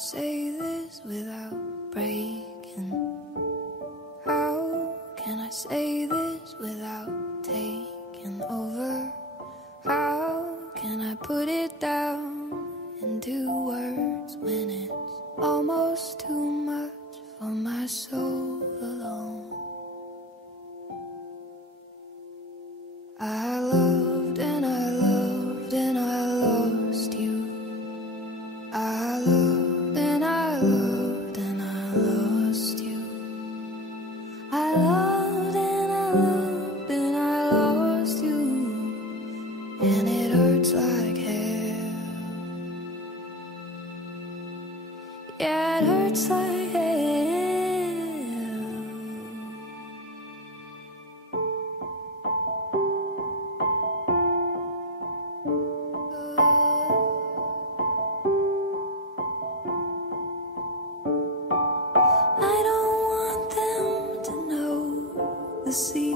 say this without breaking? How can I say this without taking over? How can I put it down into words when it's almost too much for my soul alone? I loved and I loved and I lost you. I loved and I loved and I lost you. I loved and I loved and I lost you. And it hurts like hell. Yeah, it hurts like hell. I don't want them to know the secret.